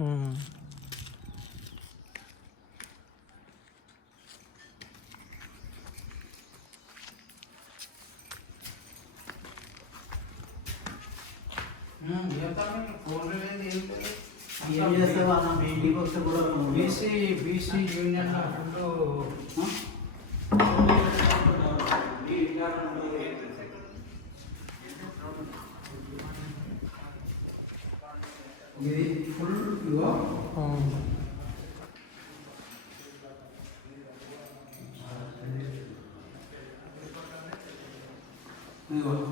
ఏం చేస్తావా అన్న మీ ఇంటికి వస్తే కూడా బీసీ యూనియన్ ఇది ఫుల్ ఇగో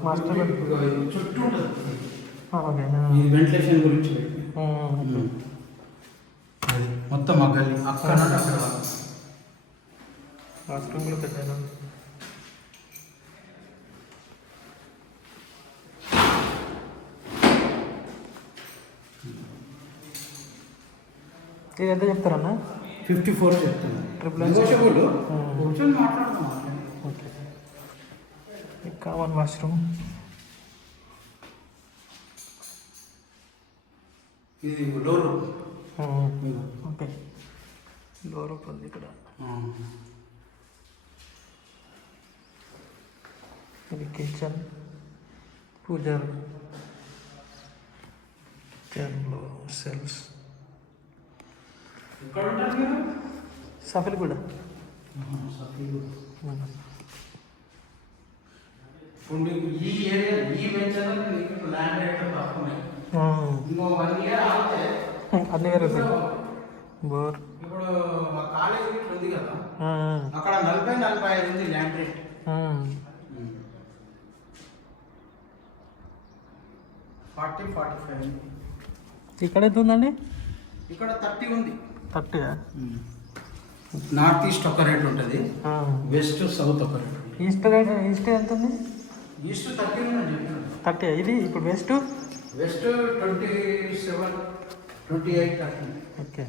మాస్టర్ చుట్టూ ఉంటుంది. ఇది వెంటిలేషన్ గురించి అది మొత్తం ఆ గల్లీ అక్కడ నుండి అక్కడ వాష్రూమ్లో పెద్ద ఇది ఎంత చెప్తారన్నా? 54 చెప్తాను. నెగోషియబుల్ కూర్చొని మాట్లాడుతున్నాం. ఓకే. Common washroom. ఇది డోర్. ఓకే. డోర్ ఉంది ఇక్కడ. ఇది కిచెన్, పూజ కిచెన్లో సెల్స్. సఫిల్గూడ. ఈ ఏరియా ఈ వెంచర్ ల్యాండ్ రేట్ తక్కువనే. ఇంకో 1 year ఆగితే అన్ని వేరే బోర్. ఇప్పుడు మా కాలేజీ ఉంది కదా, అక్కడ 40-45 ఉంది ల్యాండ్ రేట్. $40, $45. ఇక్కడ ఎంత ఉందండి? ఇక్కడ 30 ఉంది. 30. నార్త్ ఈస్ట్ ఒక రేట్ ఉంటుంది, వెస్ట్ సౌత్ ఒక రేట్. ఈస్ట్ ఎంత ఉంది? ఈస్ట్ 30 ఉందని చెప్పాను. 30. ఇది ఇప్పుడు వెస్ట్ 27, 28 ఓకే.